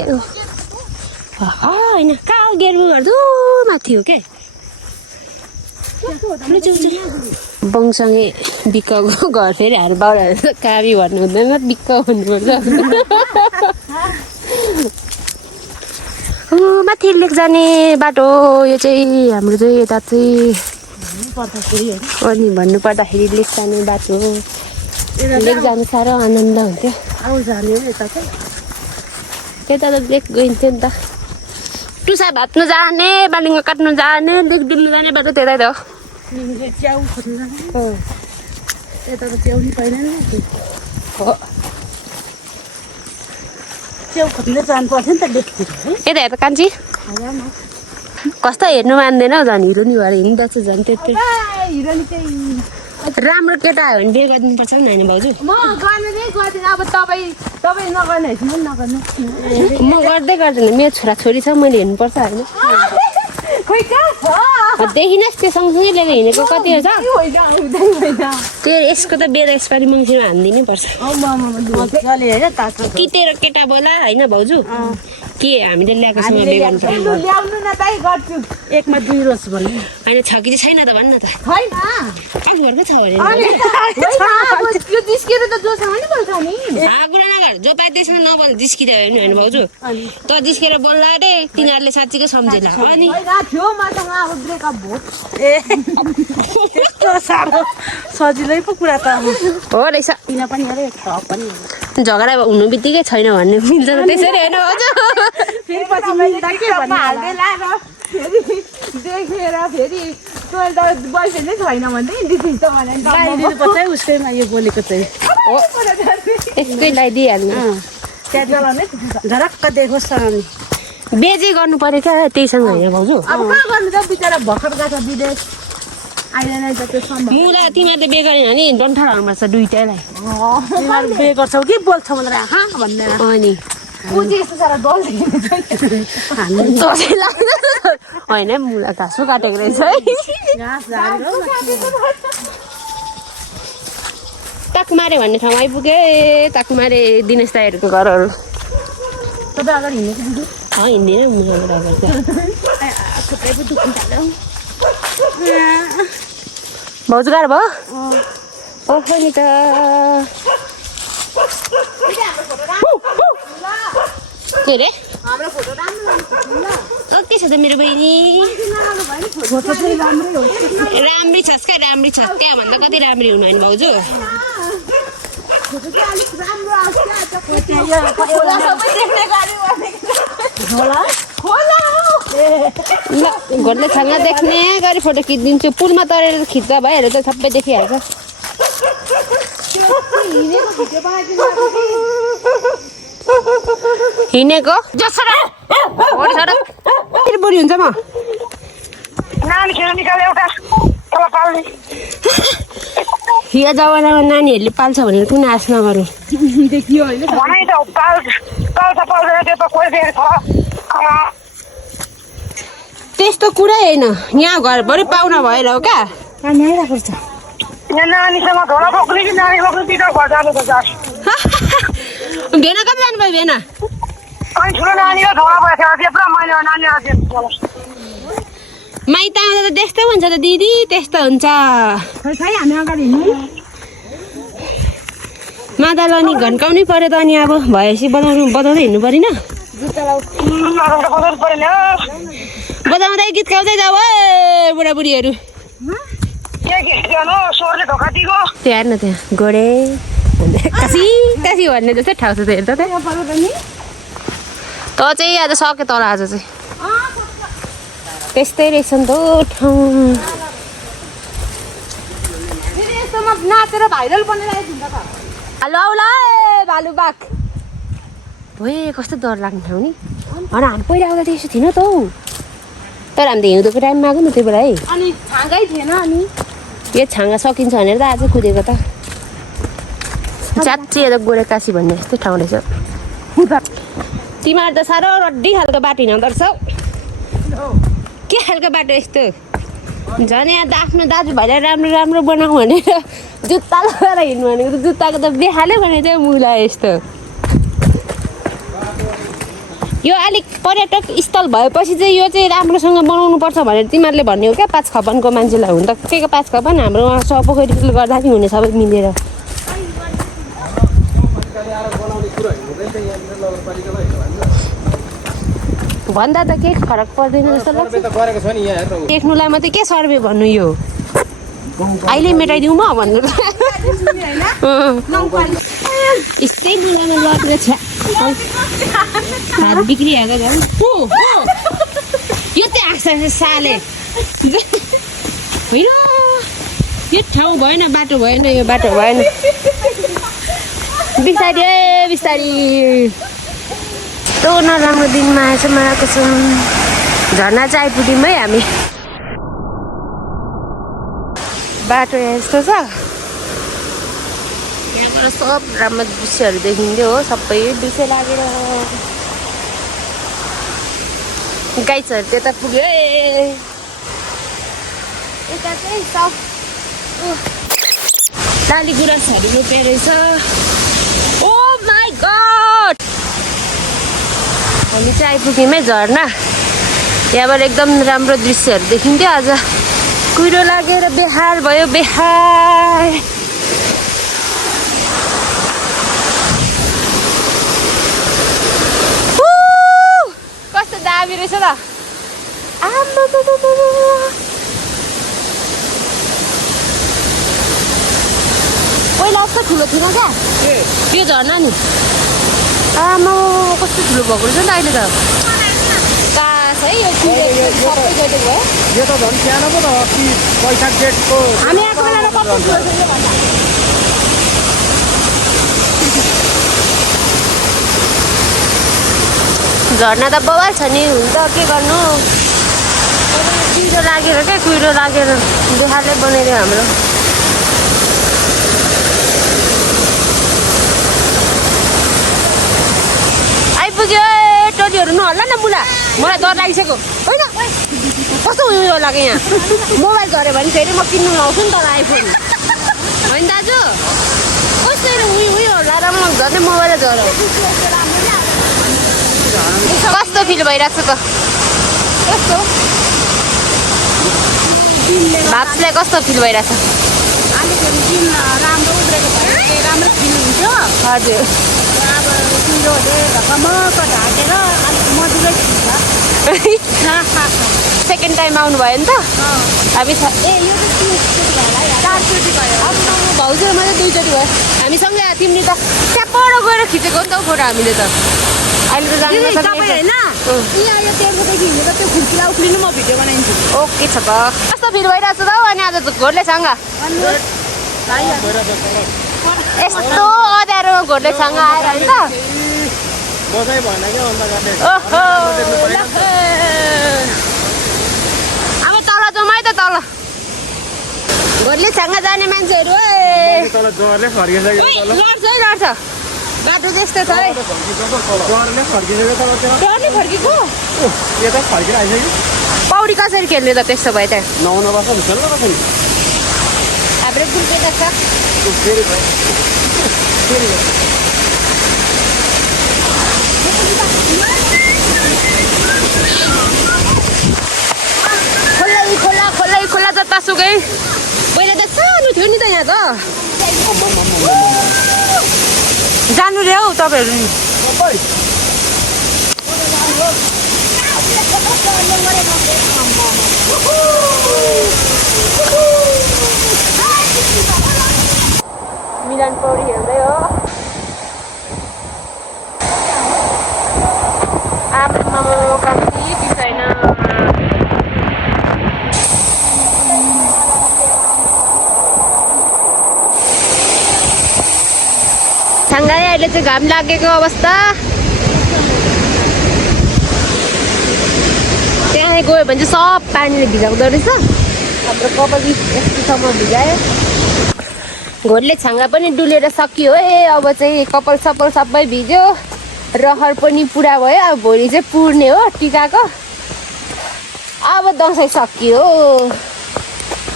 होइन कहाँ हो गेरु घर दूर माथि हो के बङसँगै बिक्कको घर फेरि हाल बाउराहरू त काबी भन्नु हुँदैन बिक्क भन्नुपर्छ माथि लेक जाने बाटो यो चाहिँ हाम्रो चाहिँ यता चाहिँ अनि भन्नुपर्दाखेरि लेक जाने बाटो लेक जानु साह्रो आनन्द हुन्थ्यो आउँछ जाने हो यता चाहिँ त्यता त लेक गइन्थ्यो नि त टुसा भात्नु जाने बालिङ्ग काट्नु जाने लेक डुल्नु जाने बाटो त्यतै त च्याउ खोज्नु जाने यता त च्याउ नि पाइँदैन हो च्याउ खोज्दै जानु पर्थ्यो नि त लेकतिर है यता हेर कान्छी कस्तो हेर्नु मान्दैन हौ झन् हिरो नि भएर हिँड्दछ झन् त्यति हिरो नि चाहिँ राम्रो केटा आयो भने बिहे गरिदिनुपर्छ नि होइन भाउजू म गर्नु नै गर्दिनँ अब तपाईँ नगर्ने होइन म नगर्नु म गर्दै गर्दैन मेरो छोराछोरी छ मैले हेर्नुपर्छ होइन खोइ कहाँ छ देखिनुहोस् त्यो सँगसँगै लिएर हिँडेको कति छ होइन त्यो यसको त बेला यसपालि मङ्सिरमा हानिदिनै पर्छ मजाले होइन तातो कि तेरो केटा बोला होइन भाउजू के हामीले ल्याएको समय बिहे गर्नुपर्छ ल्याउनु न दाइ गर्छु एकमा 2 रोज भन्नु होइन छ कि चाहिँ छैन त भन्न त छैन अब घरको छ भने यो जिस्केर त जोसँग नि बोल्छ नि कुरा नगर जो पाए त्यसमा नबोल जिस्किरह्यो भने होइन भाउजू त जिस्केर बोल्ला रे तिनीहरूले साँच्चीकै सम्झेन अनि थियो मसँग अब ब्रेकअप भयो ए त्यस्तो साह्रो सजिलै पो कुरा त हो रहेछ किन पनि अरे थप पनि झगडा हुनु बित्तिकै छैन भन्ने मिल्छ त त्यसरी होइन भाउजू फेरि पछि मिल्दा के भन्नु हाल्दै लाएर फेरि देखेर फेरि तँ त बोयफ्रेन्ड नै छैन भन्दै दिन्छ भने लगाइदिनुपर्छ है उसकैमा यो बोलेको चाहिँ हो यस्तै लगाइदिइहाल्नु त्यहाँ झरक्क देखोस् अनि बेजे गर्नु पर्यो क्या त्यहीसँग होइन भाउजू अब कहाँ गर्नु त बिचरा भर्खर गएको छ विदेश आइदैन त त्यो सम्भव मुला तिमीहरूले बे गरेन भने डन्ठा हाल्नुपर्छ दुइटैलाई तिमीहरू बे गर्छौ कि बोल्छौ भनेर हाँ भन्दैन अनि पुजी यस्तो साह्रो डल दसैँ लाग्दैन होइन मुला घाँसो काटेको रहेछ है घाँस झारेर ताकमारे भन्ने ठाउँ आइपुगे ताकमारे दिनेश दाईहरूको घरहरू तपाईँ अगाडि हिँडेको दिदी हिँड्दैन मुलाबाट अगाडि त थुप्रै पो दुख्नु थाल्यो भाउजू गाह्रो भयो ओहो नि त के अरे हाम्रो फोटो राम्रो के छ त मेरो बहिनी फोटो चाहिँ राम्रै हो राम्री छस् क्या राम्री छस् त्यहाँभन्दा कति राम्री हुनु होइन भाउजू फोटो चाहिँ अलिक राम्रो आउँछ खोला सबै देख्ने गरी होला खोला ल घरले छाङ्गा देख्ने गरी फोटो खिचिदिन्छु पुलमा तरेर खिच्दा भइहाल्यो त सबै देखिहाल्छ हिँडेको बुढी हुन्छ म यो जमानामा नानीहरूले पाल्छ भनेर कुन आश नगरौँ देखियो होइन त्यस्तो कुरै होइन यहाँ घरभरि पाहुना भएर हो क्या पानी आइरहेको छ भेना कति जानुभयो भेना माइत आउँदा त त्यस्तै हुन्छ त दिदी त्यस्तो हुन्छ खै हामी अगाडि हिँड्नु मादल अनि घन्काउनै पर्यो त अनि अब भएपछि बजाउँदै हिँड्नु परेन बजाउँदै गीत गाउँदै जाऊ है बुढाबुढीहरू त्यो हेर्न त्यहाँ गोडे कासी कासी भन्ने जस्तै ठाउँ छ त हेर्दा त चाहिँ आज सक्यो तल आज चाहिँ त्यस्तै रहेछ नि त ठाउँ नाचेर भाइरल बनाइरहेको हुन्छ त हेलो ल भालुबाग भए कस्तो डर लाग्ने ठाउँ नि होइन हामी पहिला आउँदा त यसो थिएन त हौ त तर हामीले हिउँदोको टाइममा आएको नि त्यही भएर है अनि छाँगै थिएन अनि यो छाँगा सकिन्छ भनेर त आज कुदेको त च्याच्ची यता गोरेकासी भन्ने जस्तै ठाउँ रहेछ तिमीहरू त साह्रो रड्डी खालको बाटो हिँड्दो रहेछौ के खालको बाटो यस्तो झन् यहाँ त आफ्नो दाजुभाइलाई राम्रो राम्रो बनाऊ भनेर जुत्ता लगाएर हिँड्नु भनेको त जुत्ताको त बेहालै भनेको थियो मुला यस्तो यो अलिक पर्यटक स्थल भएपछि चाहिँ यो चाहिँ राम्रोसँग बनाउनु पर्छ भनेर तिमीहरूले भन्ने हो क्या 5 खपनको मान्छेलाई हुन त के 5 खपन हाम्रो उहाँ सपोखरीले गर्दा नि हुने सबै मिलेर भन्दा त केही फरक पर्दैन जस्तो लाग्छ देख्नुलाई मात्रै के सर्वे भन्नु यो अहिले मेटाइदिउँ म भन्नु यस्तै मुलामा लगेर छ हात बिग्रिहाल्यो झन् यो चाहिँ आएको छ साले होइन यो ठाउँ भएन बाटो भएन यो बाटो भएन बिस्तारी बिस्तारी यस्तो नराम्रो दिनमा आएछ आएको छ झर्ना चाहिँ आइपुग्यौँ है हामी बाटो यस्तो छ यहाँबाट सब राम्रो दृश्यहरू देखिन्थ्यो हो सबै दृश्य लागेर गाइसहरू त्यता पुग्यो यता चाहिँ सब लाली गुराँसहरू रोपेर रहेछ ओ माई गड हामी चाहिँ आइपुग्यौँ है झर्ना यहाँबाट एकदम राम्रो दृश्यहरू देखिन्थ्यो आज कुहिरो लागेर बेहार भयो बेहार कस्तो दामी रहेछ त पहिला कस्तो ठुलो थिएन क्या यो झर्ना नि आमा कस्तो ठुलो भएको रहेछ नि त अहिले त कास है यो सबै गएको भयो यो त झन् सानो पो त अस्ति वैशाख जेठको हामी आएको बेला कस्तो ठुलो थियो यो भन्दा झर्ना त बवाल छ नि हुन्छ के गर्नु कुहिरो लागेर क्या कुहिरो लागेर देखाले बनाइदियो हाम्रो आइपुग्यो टोलीहरू नहल्ला न मुला मलाई डर लागिसक्यो होइन कस्तो उयो लाग्यो यहाँ मोबाइल झऱ्यो भने फेरि म किन्नु लाउँछु नि तर आइफोन होइन दाजु कसरी उयो होला र म झन् मोबाइल झऱ्यो कस्तो फिल भइरहेको छ त कस्तो भाप्सलाई कस्तो फिल भइरहेको छ दिन राम्रो उब्रेको भयो राम्रो फिल हुन्छ हजुर अब कुहिरोले ढकमक ढाकेर अलिक मधुरै फिल सेकेन्ड टाइम आउनु भयो नि त हामी ए यो चाहिँ 4चोटि भयो अब भाउजूमा चाहिँ 2चोटि भयो हामीसँगै तिमीले त त्यहाँबाट गएर खिचेको नि त फोटो हामीले त अहिले त जानु तपाईँ होइन यहाँ यो तेर्कोदेखि हिँडेर त्यो खुर्कीलाई उक्लिनु म भिडियो बनाइदिन्छु ओके छ त कस्तो फिल भइरहेको छ त हौ अनि आज घोर्लेसँग यस्तो अँध्यारोमा घोर्लेसँग आएर नि त बसाइ भएन क्या अन्त गर्ने ओहो अब तल जाउँ है त तल घोर्लेसँग जाने मान्छेहरू तल जरले फर्किसक्यो लड्छ है लड्छ बाटो त्यस्तो छ है जरले फर्किसक्यो तल त्यो डरले फर्केको यता फर्केर आइसक्यो पौडी कसरी खेल्ने त त्यस्तो भयो त नहुन बस्छ नि खेल्न बस्छ नि हाम्रो गुल्पेटा छ फेरि भयो खोला खोला खोला खोला जतासुकै पहिला त सानो थियो नि त यहाँ त जानु रे हौ तपाईँहरू नि मिलन पौडी हेर्दै हो आमामा कम्ती छैन सँगै अहिले चाहिँ घाम लागेको अवस्था त्यहाँ त्यहाँ गयो भने चाहिँ सब पानीले भिजाउँदो रहेछ हाम्रो कपाल यस्तोसम्म भिजायो घोरले छाङ्गा पनि डुलेर सकियो है अब चाहिँ कपाल सपाल सबै भिज्यो रहर पनि पुरा भयो अब भोलि चाहिँ पुर्ने हो टिकाको अब दसैँ सकियो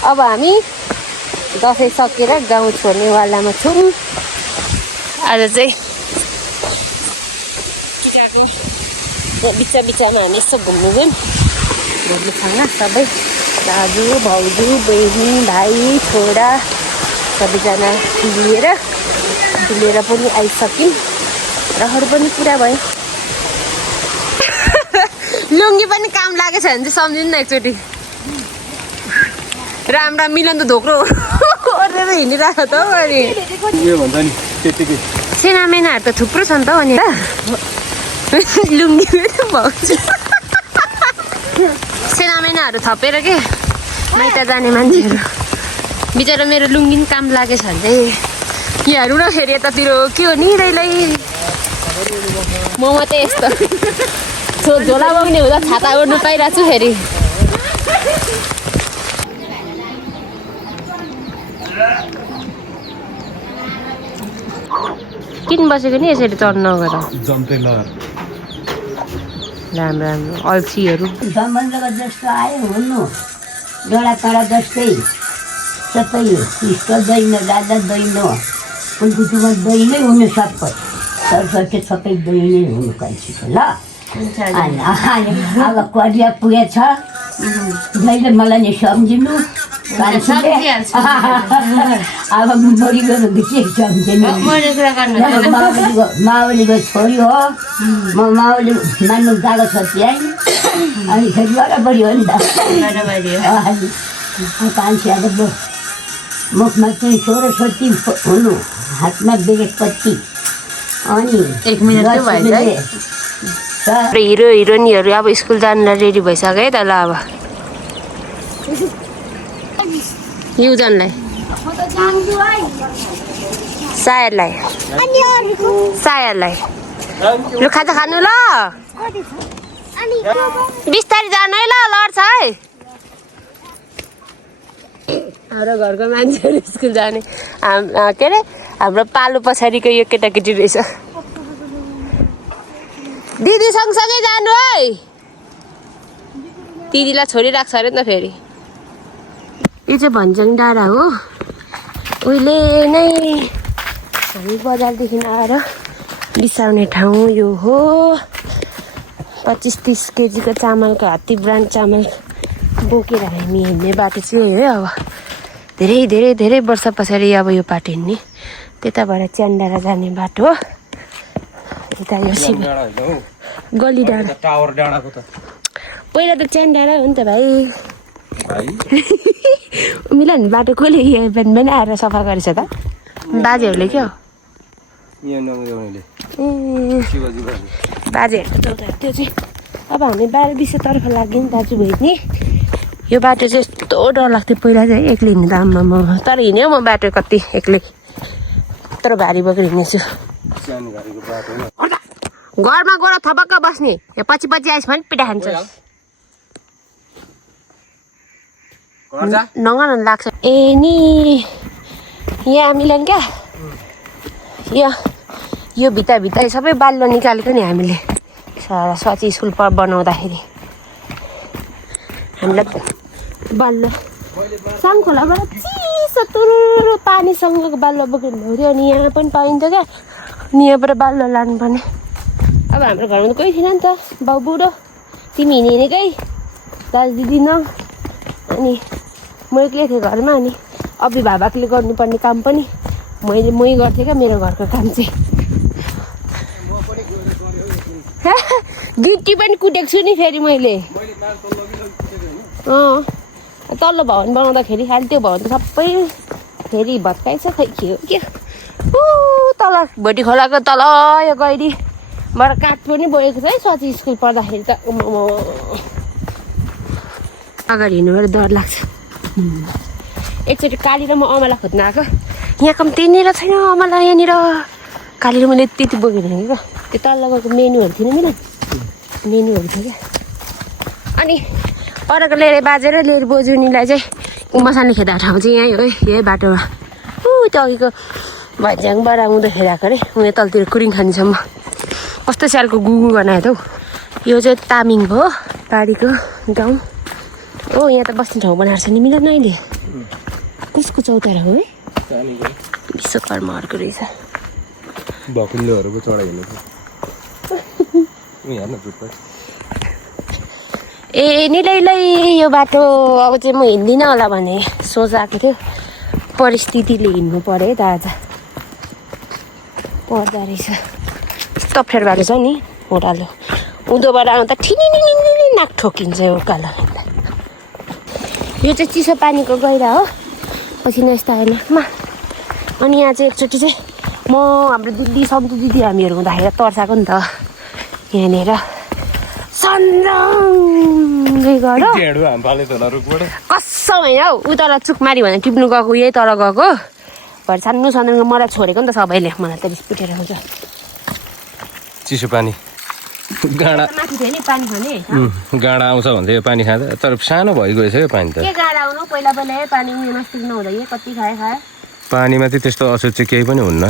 अब हामी दसैँ सकेर गाउँ छोड्नेवालामा छौँ आज चाहिँ टिकाको बिचमा हामी यसो घुम्नु गयौँ घोरले छाङ्गा सबै दाजु भाउजू बहिनी भाइ छोरा सबैजना डुलेर पनि आइसक्यौँ रहर पनि पुरा भयो लुङ्गी पनि काम लागेछ भने चाहिँ सम्झिनु न एकचोटि राम्रा मिलन त धोक्रो ओरेर हिँडिरहेको त हौ अनि सेनामेनाहरू त थुप्रो छ नि त अनि लुङ्गी पनि भाउजू सेनामेनाहरू थपेर के माइत जाने मान्छेहरू बिचरा मेरो लुङ्गी पनि काम लागेछ भने चाहिँ यहाँ हेर्नु न फेरि यतातिर के हो नि रैलाई म मात्रै यस्तो झोला बोक्ने हुँदा छाता ओढ्नु पाइरहेको छु फेरि किन बसेको नि यसरी चढ्नु नगर राम्रो अल्छीहरू सम्बन्धको जस्तो आयो हुनु डाँडाकाँडा जस्तै सबै इष्ट दैनो दादा दैनो कुलकुटुमा दैनै हुनु सबै सरस्वती सबै दैनै हुनु कान्छीको ल अब करिया पुगेछ जहिले मलाई नि सम्झिनु कान्छीले अब मोरीको के सम्झिनु माओलीको छोरी हो म माओली मान्नु गएको छ त्यहाँ अनि फेरि बराबरी हो नि त कान्छी अब मुखमा चाहिँ सरस्वती हुनु हातमा बेगपत्ती अनि हिरो हिरोइनहरू अब स्कुल जानुलाई रेडी भइसक्यो है त ल अब युजनलाई सायरलाई लु खाजा खानु ल बिस्तारै जानु है ल लड्छ है हाम्रो घरको मान्छेहरू स्कुल जाने के अरे हाम्रो पालो पछाडिको यो केटाकेटी रहेछ दिदी सँगसँगै जानु है दिदीलाई छोडिराख्छ अरे नि त फेरि यो चाहिँ भन्ज्याङ डाँडा हो उहिले नै हामी बजारदेखि आएर बिसाउने ठाउँ यो हो 25-30 केजीको चामलको हात्ती ब्रान्ड चामल बोकेर हामी हिँड्ने बाटो चाहिँ हो अब धेरै धेरै धेरै वर्ष पछाडि अब यो बाटो हिँड्ने त्यताबाट च्यानडाँडा जाने बाटो हो यता यो गली डाँडा टावर डाँडाको त पहिला त च्यानडाँडा हो नि त भाइ मिला नि बाटो कसले बिहान आएर सफा गरेछ त बाजेहरूले क्या हो बाजेहरूको त्यो चाहिँ अब हामी 12-20 तर्फ लाग्यो नि दाजुभाइ नि यो बाटो चाहिँ यस्तो डर लाग्थ्यो पहिला चाहिँ एक्लै हिँड्नु त आम्मा तर हिँड्यो म बाटो कति एक्लै तर भारी बोकेर हिँड्नेछु घरमा गएर थपक्क बस्ने यो पछि आइस भने पिटा खान्छ नगन लाग्छ ए नि यहाँ मिलन क्या यो भित्ता सबै बाल्लो निकालेको नि हामीले सरस्वती स्कुल बनाउँदाखेरि हामीलाई बाल्लो साङखोलाबाट चिसो तुरुरु पानीसँगको बाल्लो बोकेर ल्याउँथ्यो अनि यहाँ पनि पाइन्थ्यो क्या अनि यहाँबाट बाल्लो लानुपर्ने अब हाम्रो घरमा त कोही थिएन नि त बाउ बुढो तिमी हिँडेकै दाजु दिदी न अनि म एक्लै थिएँ घरमा अनि अभिभावकले गर्नुपर्ने काम पनि मै गर्थेँ क्या मेरो घरको काम चाहिँ गिट्टी पनि कुटेको छु नि फेरि मैले तल्लो भवन बनाउँदाखेरि अहिले त्यो भवन त सबै फेरि भत्काइ छ खै के हो क्या तल भोटी खोलाको तल यो गैरीबाट काठ पनि बोकेको छ है स्वाति स्कुल पढ्दाखेरि त अगाडि हिँड्नुबाट डर लाग्छ एकचोटि काली र म अमला खोज्न आएको यहाँ कम त्यहीँनिर छैन अमला यहाँनिर काली र मैले त्यति बोकेर हिँडेँ क्या त्यो तल गएको मेन्युहरू थिएन मिलन मेन्युहरू थियो क्या अनि परको लिएर बाजेर लिएर बोजुनीलाई चाहिँ मसानो खेदाएको ठाउँ चाहिँ यहीँ हो है, यही बाटोमा। त्यो अघिको भज्याङबाट आउँदै खेदाएको अरे उयो तलतिर कुरिङ खानेसम्म। कस्तो सालको गुगु बनायो त हौ। यो चाहिँ तामिङ हो, बारीको गाउँ हो। यहाँ त बस्ने ठाउँ बनाएको छ नि मिलन अहिले। कसको चौतारा हो है? विश्वकर्माहरूको रहेछ। भकुन्डोहरूको चढाइ हेर्नु ए निलैलै यो बाटो अब चाहिँ म हिँड्दिनँ होला भने सोच आएको थियो। परिस्थितिले हिँड्नु पऱ्यो है दाजा, पर्दो रहेछ। यस्तो अप्ठ्यारो भएको छ नि ओह्रालो। उँधोबाट आउँदा ठिनिनिनिनि नाक ठोकिन्छ उकालो। यो चाहिँ चिसो पानीको गहिरा हो, पसिना यस्तो आयो नाकमा। अनि यहाँ चाहिँ एकचोटि चाहिँ म हाम्रो दिदी सन्तु दिदी हामीहरू हुँदाखेरि तर्साएको नि त। यहाँनिर सन्जै गर कसम होइन हौ। उता चुकमारी भनेर टिप्नु गएको, यही तर गएको भरे सानो सानो मलाई छोडेको नि त सबैले। मलाई त रिस पुटेर आउँछ। चिसो पानी गाडा माथि थियो नि पानी खाने। गाडा आउँछ भन्दै यो पानी खाँदा, तर सानो भइगएछ यो पानी त। के गाडा आउनु पहिला पहिला पानी उयो नस्टिक नहुँदा यही कति खाए। पानीमा चाहिँ त्यस्तो असर चाहिँ केही पनि हुन्न।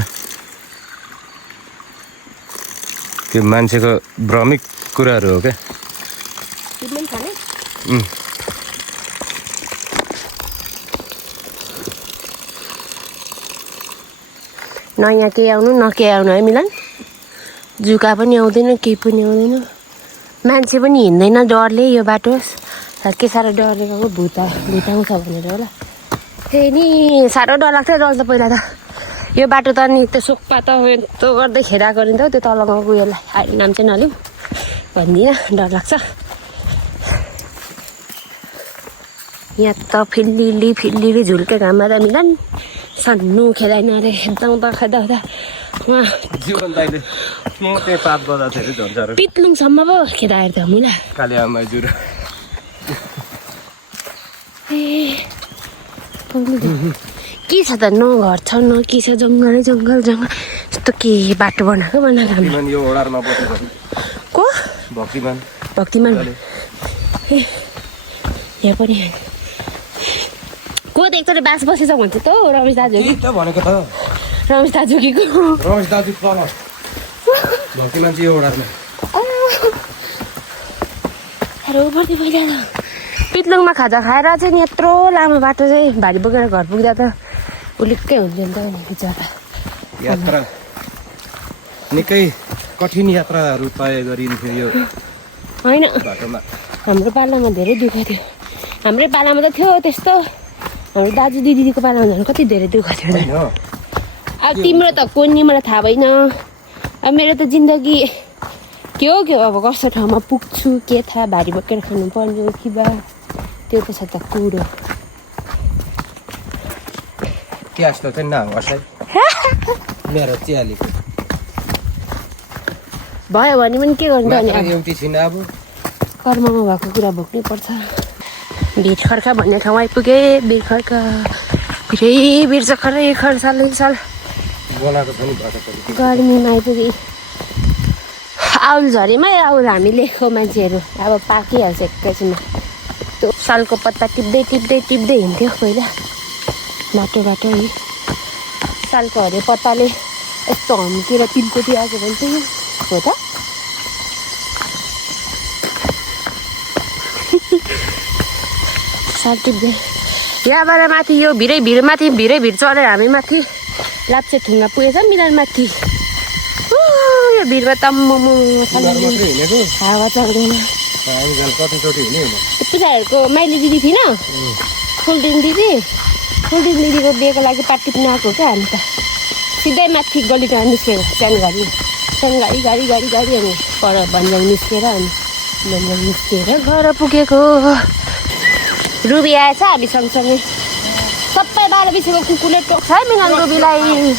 त्यो मान्छेको भ्रमिक कुराहरू हो क्या। न यहाँ केही आउनु न केही आउनु है मिलन। जुका पनि आउँदैन, केही पनि आउँदैन। मान्छे पनि हिँड्दैन डरले यो बाटो। के साह्रो डरले गएको, भुत आउँछ भनेर होला। त्यही नि साह्रो डर लाग्थ्यो डर त पहिला त। यो बाटो त नि त्यो सोक्पा त यस्तो गर्दै खेदाएको नि त त्यो तल गाउँको उयोलाई। अहिले नाम चाहिँ नलिउँ भन्दिनँ, डर लाग्छ। यहाँ त फिल्लिली झुल्के घाममा त मिलन सानो खेदाइन अरे। एकदम त खेदा उहाँ पित्लुङसम्म पो खेदाएर त मुला कालियामा जुरा। ए के छ त न घर छ न के छ, जङ्गल यस्तो के बाटो बनाएको यो ओडारमा बसेको को भक्तिमान ए यहाँ पनि को त एकचोटि बास बसेछ भन्छ त रमेश दाजु भनेको त। रमेश दाजु कि रमेश दाजु भक्तिमान चाहिँ यो ओडारमा। पर्दै पहिला त पित्लुङमा खाजा खाएर चाहिँ नि यत्रो लामो बाटो चाहिँ भारी बोकेर घर पुग्दा त उलिक्कै हुन्थ्यो नि त नि बिचरा। यात्रा निकै कठिन यात्राहरू तय गरिन्थ्यो यो होइन। बाटोमा। हाम्रो पालामा धेरै दुःख थियो। हाम्रै पालामा त थियो त्यस्तो, हाम्रो दाजु दिदीको पालामा झन् कति धेरै दुःख थियो। अब तिम्रो त कोनी मलाई थाहा भएन। अब मेरो त जिन्दगी के हो अब कस्तो ठाउँमा पुग्छु के थाहा। भारी बोकेर खानु पर्ने हो कि बा त्यो त छ त कुरो। के जस्तो चाहिँ नहोस् है मेरो चियालीको भयो भने पनि के गर्नु त अनि एउटी छिन। अब कर्ममा भएको कुरा भोग्नै पर्छ। भिरखर्का भन्ने ठाउँ आइपुगे। भिरखर्का बिर्चखरै खर्साल बनाएको छ नि बाटो। गर्मीमा आइपुगे। आउल झरीमै आउल हामीले खो मान्छेहरू अब पाकिहाल्छ एकैछिनमा। त्यो सालको पत्ता टिप्दै हिँड्थ्यो पहिला बाटो नि। सालको हरे पत्ताले यस्तो हम्केर तिनकोटी आएको भन्छ हो त। साल टिप्दै यहाँबाट माथि यो भिरै चढेर हामी माथि लाप्चे ठुङ्गा पुगेछ मिलन माथि। यो भिरमा त हावा चल्दैन। पूजाहरूको माइली दिदी थिएन, फुलडिङ दिदीको बिहेको लागि पार्टी पनि आएको क्या। हामी त सिधै माथि गलीमा निस्केको सानो गाडी अनि पर भन्ज्याङ निस्केर घर पुगेको। रुबी आएछ हामी सँगसँगै। सबै 12 बिसेको कुकुरले टोक्छ है मिलन रुबीलाई।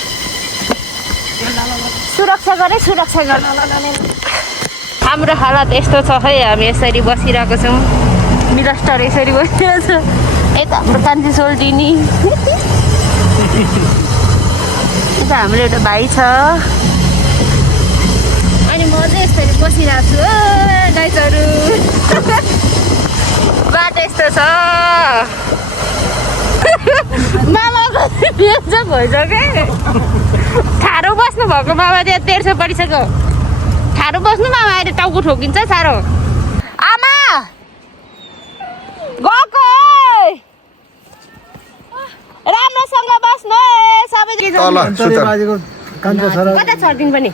सुरक्षा गर। हाम्रो हालत यस्तो छ है, हामी यसरी बसिरहेको छौँ। मिलस्टर यसरी बसिरहेको छ। यता हाम्रो कान्छी सोल्टिनी, यता हाम्रो एउटा भाइ छ। अनि म चाहिँ यसरी बसिरहेको छु गाइजहरू। बाटो यस्तो छ मामाको बिहे चाहिँ भइसक्यो ठाडो बस्नु भएको मामा त्यहाँ 150 पढिसक्यो ठाडो बस्नु मामा अहिले टाउको ठोकिन्छ साह्रो आमा गएको राम्रोसँग बस्नु सबै कता छरिदिनु पनि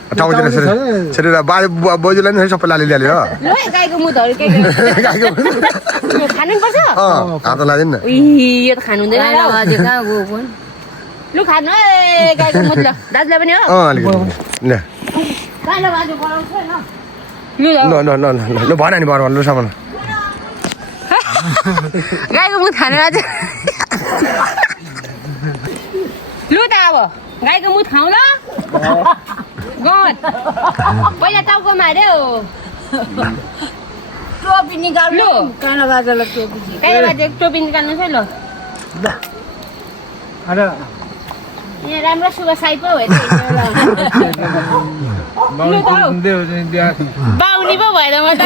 बोजूलाई नि सबै लाली ल्याले हो ल गाईको मुतहरू के खानुपर्छ हात लादिन न यो त खानु हुँदैन लु खानु है गाईको मुत ल दाजुलाई पनि हो अलिकति ल कालो बाजु बनाउँछ हैन ल भन नि भन लु सामान गाईको मुत खानु आज लु त अब गाईको मुत खाऊ ल गन पहिला टाउको मार्यो टोपी निकाल्नु लु कालो बाजालाई टोपी टोपी निकाल्नु है ल यहाँ राम्रो सुगा साई पो भयो बाहुनी पो भएर म त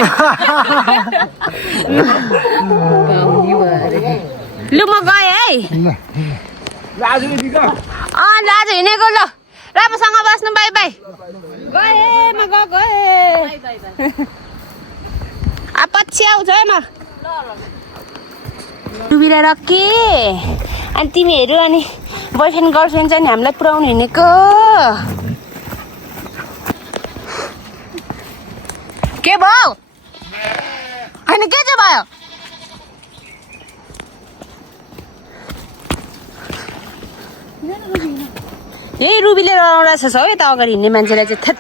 लु म गएँ है लाजु हिँडेको ल राम्रोसँग बस्नु बाई बाई गएँ म गएँ पछि आउँछ है म डुबिएर रके अनि तिमीहरू अनि बोयफ्रेन्ड गर्लफ्रेन्ड चाहिँ हामीलाई पुऱ्याउनु हिँडेको के भयो होइन के चाहिँ भयो यही रुबीले रहेछ हौ यता अगाडि हिँड्ने मान्छेलाई चाहिँ थेत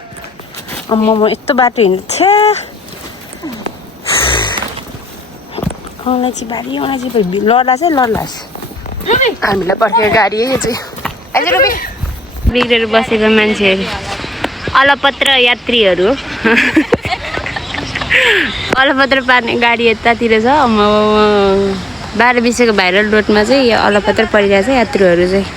म यस्तो बाटो हिँड्छ अलैँची बारी अलैँची लड्लास् है लड्लास् हामीलाई पर्खेर गाडी है यो चाहिँ अहिले रुबी बिग्रेर बसेको मान्छेहरू अलपत्र यात्रीहरू अलपत्र पार्ने गाडी यतातिर छ 12 बिसेको भाइरल रोडमा चाहिँ यो अलपत्र परिरहेको छ यात्रुहरू चाहिँ